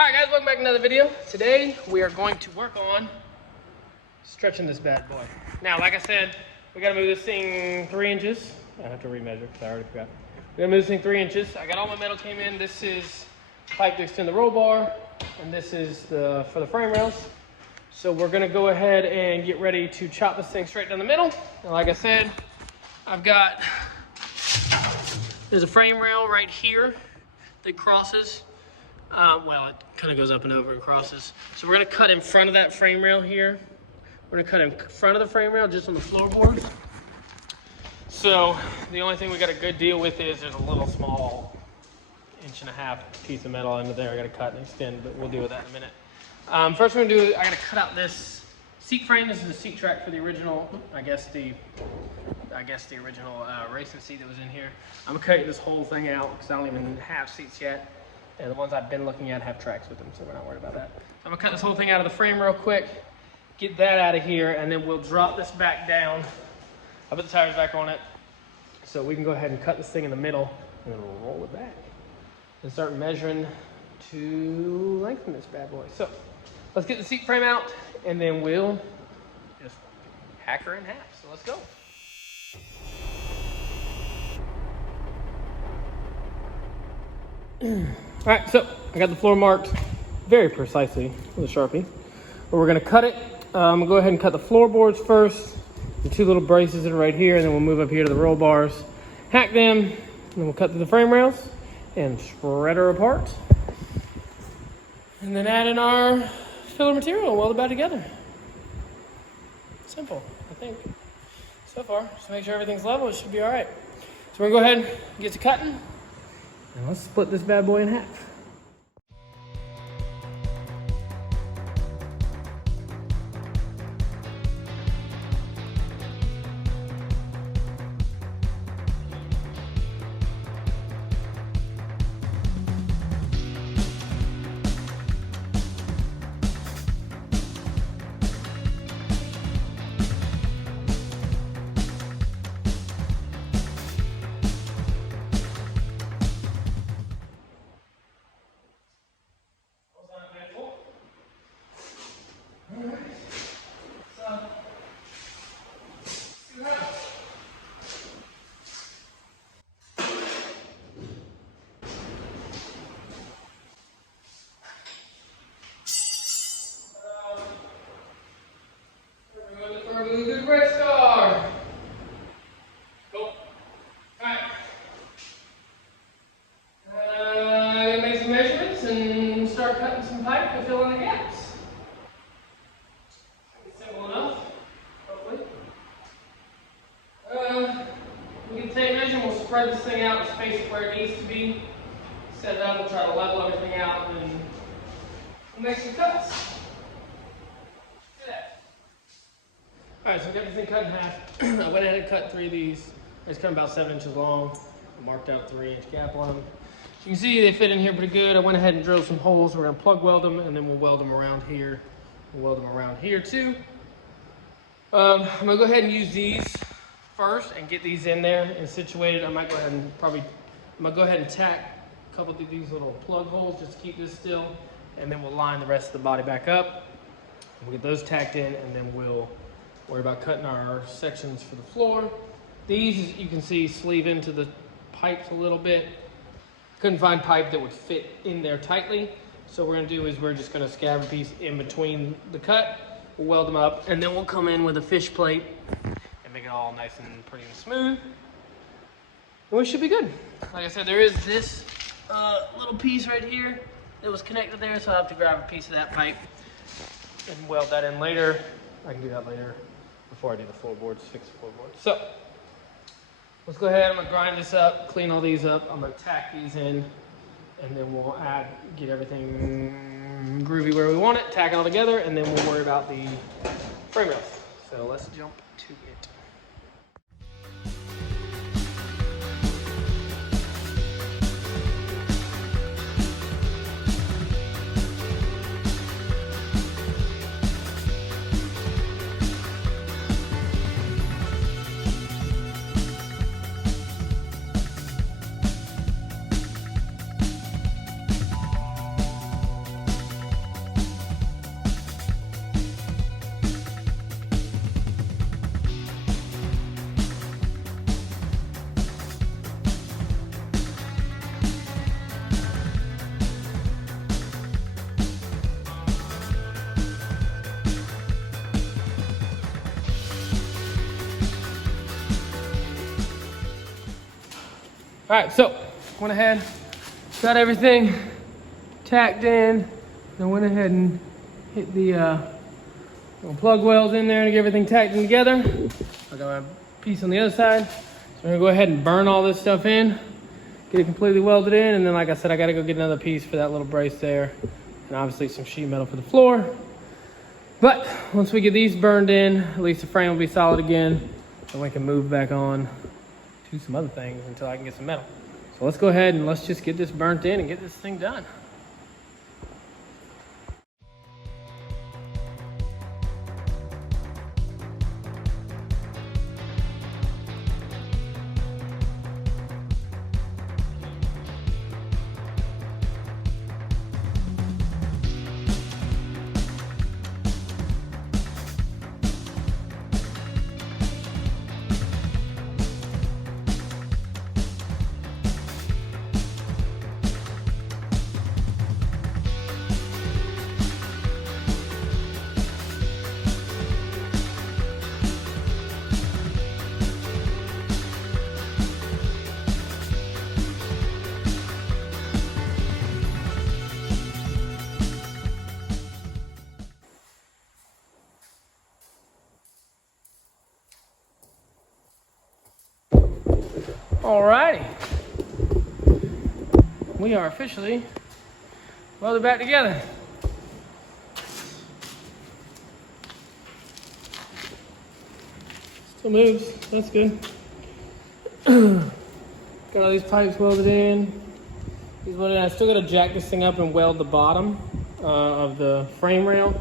Alright guys, welcome back to another video. Today we are going to work on stretching this bad boy. Now, like I said, we gotta move this thing 3 inches. I have to remeasure because I already forgot. We gotta move this thing 3 inches. I got all my metal came in. This is pipe to extend the roll bar, and this is for the frame rails. So we're gonna go ahead and get ready to chop this thing straight down the middle. And like I said, there's a frame rail right here that crosses. Well, it kind of goes up and over and crosses. So we're gonna cut in front of that frame rail here. We're gonna cut in front of the frame rail just on the floorboard. So the only thing we got a good deal with is there's a little small 1.5 inch piece of metal under there I gotta cut and extend, but we'll deal with that in a minute. First we're gonna do, I gotta cut out this seat frame. This is the seat track for the original, I guess the original racing seat that was in here. I'm gonna cut this whole thing out because I don't even have seats yet. And the ones I've been looking at have tracks with them, so we're not worried about that. I'm gonna cut this whole thing out of the frame real quick, get that out of here, and then we'll drop this back down. I'll put the tires back on it, so we can go ahead and cut this thing in the middle, and then we'll roll it back. And start measuring to lengthen this bad boy. So, let's get the seat frame out, and then we'll just hack her in half. So let's go. All right, so I got the floor marked very precisely with a Sharpie. But we're gonna cut it. I'm gonna go ahead and cut the floorboards first, the 2 little braces that are right here, and then we'll move up here to the roll bars, hack them, and then we'll cut through the frame rails and spread her apart. And then add in our filler material and weld it back together. Simple, I think, so far. Just make sure everything's level, it should be all right. So we're gonna go ahead and get to cutting. And let's split this bad boy in half. Good Racecar. Cool. Alright. Make some measurements and start cutting some pipe to fill in the gaps. Simple enough, hopefully. We can take measure and we'll spread this thing out and space it where it needs to be. Set it up, we'll try to level everything out, and we'll make some cuts. Alright, so we got this thing cut in half. I went ahead and cut 3 of these. It's kind of about 7 inches long. I marked out a 3 inch gap on them. You can see they fit in here pretty good. I went ahead and drilled some holes. We're going to plug weld them, and then we'll weld them around here. We'll weld them around here too. I'm going to go ahead and use these first and get these in there and situated. I might go ahead and tack a couple of these little plug holes just to keep this still, and then we'll line the rest of the body back up. We'll get those tacked in, and then we'll worry about cutting our sections for the floor. These, you can see, sleeve into the pipes a little bit. Couldn't find pipe that would fit in there tightly. So what we're gonna do is we're just gonna scab a piece in between the cut. We'll weld them up, and then we'll come in with a fish plate and make it all nice and pretty and smooth. And we should be good. Like I said, there is this little piece right here that was connected there, so I'll have to grab a piece of that pipe and weld that in later. I can do that later before I do the floorboards, fix the floorboards. So let's go ahead. I'm gonna grind this up, clean all these up. I'm gonna tack these in, and then we'll get everything groovy where we want it, tack it all together, and then we'll worry about the frame rails. So let's jump to it. right, so went ahead, got everything tacked in, then went ahead and hit the little plug welds in there to get everything tacked in together. I got my piece on the other side. So I'm gonna go ahead and burn all this stuff in, get it completely welded in, and then like I said, I gotta go get another piece for that little brace there, and obviously some sheet metal for the floor. But once we get these burned in, at least the frame will be solid again, and we can move back on to some other things until I can get some metal. So let's go ahead and let's just get this burnt in and get this thing done. Alrighty, we are officially welded back together. Still moves, that's good. Got all these pipes welded in. These welded in. I still gotta jack this thing up and weld the bottom of the frame rail.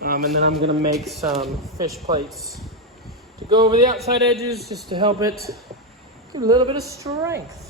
And then I'm gonna make some fish plates to go over the outside edges just to help it get a little bit of strength.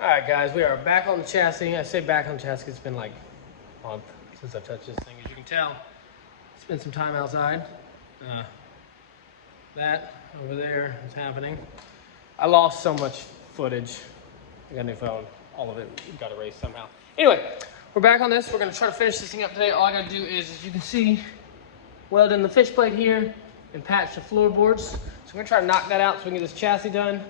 All right, guys, we are back on the chassis. I say back on the chassis, it's been like a month since I've touched this thing. As you can tell, spent some time outside. That over there is happening. I lost so much footage. I got a new phone. All of it got erased somehow. Anyway, we're back on this. We're gonna try to finish this thing up today. All I gotta do is, as you can see, weld in the fish plate here and patch the floorboards. So we're gonna try to knock that out so we can get this chassis done.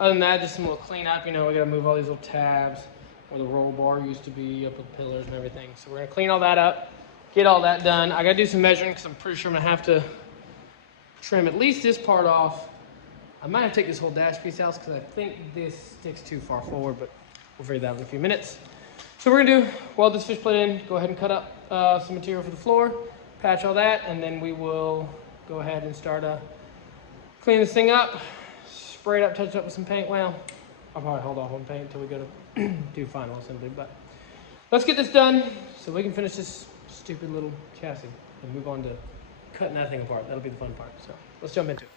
Other than that, just some little cleanup. You know, we gotta move all these little tabs where the roll bar used to be up with the pillars and everything. So we're gonna clean all that up, get all that done. I gotta do some measuring because I'm pretty sure I'm gonna have to trim at least this part off. I might have to take this whole dash piece out because I think this sticks too far forward, but we'll figure that out in a few minutes. So we're gonna weld this fish plate in, go ahead and cut up some material for the floor, patch all that, and then we will go ahead and start clean this thing up. Spray it up, touch it up with some paint. Well, I'll probably hold off on paint until we go to do final assembly, but let's get this done so we can finish this stupid little chassis and move on to cutting that thing apart. That'll be the fun part. So let's jump into it.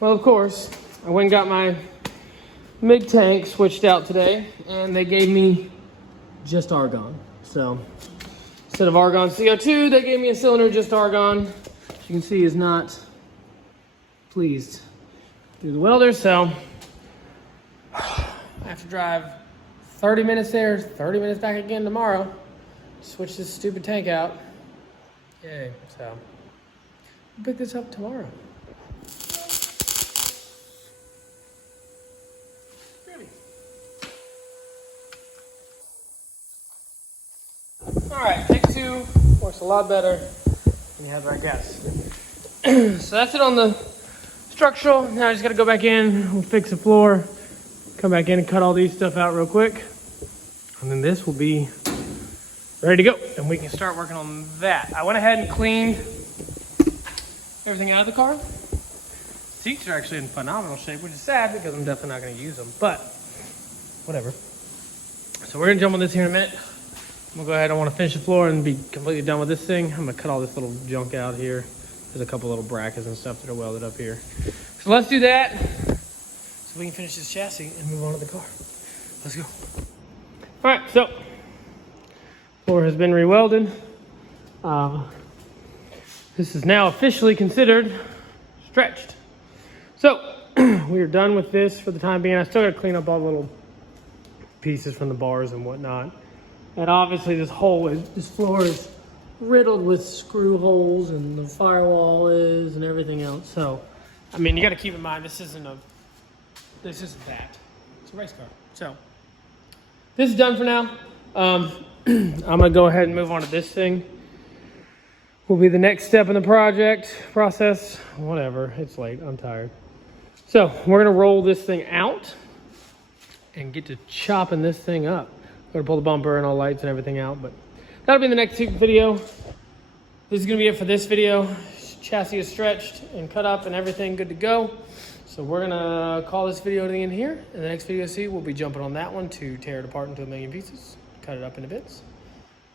Well, of course, I went and got my MIG tank switched out today, and they gave me just argon. So instead of argon CO2, they gave me a cylinder just argon. As you can see, is not pleased through the welder. So I have to drive 30 minutes there, 30 minutes back again tomorrow. Switch this stupid tank out. Yay! So I'll pick this up tomorrow. All right, take two, works a lot better than you have, I guess. So that's it on the structural. Now I just gotta go back in, we'll fix the floor, come back in and cut all these stuff out real quick. And then this will be ready to go, and we can start working on that. I went ahead and cleaned everything out of the car. Seats are actually in phenomenal shape, which is sad because I'm definitely not gonna use them, but whatever. So we're gonna jump on this here in a minute. I'm gonna go ahead, I wanna finish the floor and be completely done with this thing. I'm gonna cut all this little junk out here. There's a couple little brackets and stuff that are welded up here. So let's do that so we can finish this chassis and move on to the car. Let's go. All right, so floor has been re-welded. This is now officially considered stretched. So we are done with this for the time being. I still gotta clean up all the little pieces from the bars and whatnot. And obviously this floor is riddled with screw holes, and the firewall is, and everything else. So, I mean, you gotta keep in mind, this isn't that. It's a race car. So, this is done for now. I'm gonna go ahead and move on to this thing. Will be the next step in the process, whatever, it's late, I'm tired. So we're gonna roll this thing out and get to chopping this thing up. We're gonna pull the bumper and all lights and everything out, but that'll be in the next video. This is gonna be it for this video. Chassis is stretched and cut up and everything good to go. So we're gonna call this video to the end here. In the next video you see, we'll be jumping on that one to tear it apart into 1,000,000 pieces, cut it up into bits,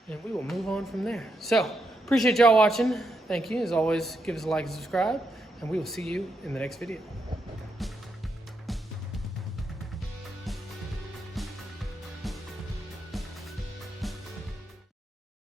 and we will move on from there. So, appreciate y'all watching. Thank you. As always, give us a like and subscribe, and we will see you in the next video.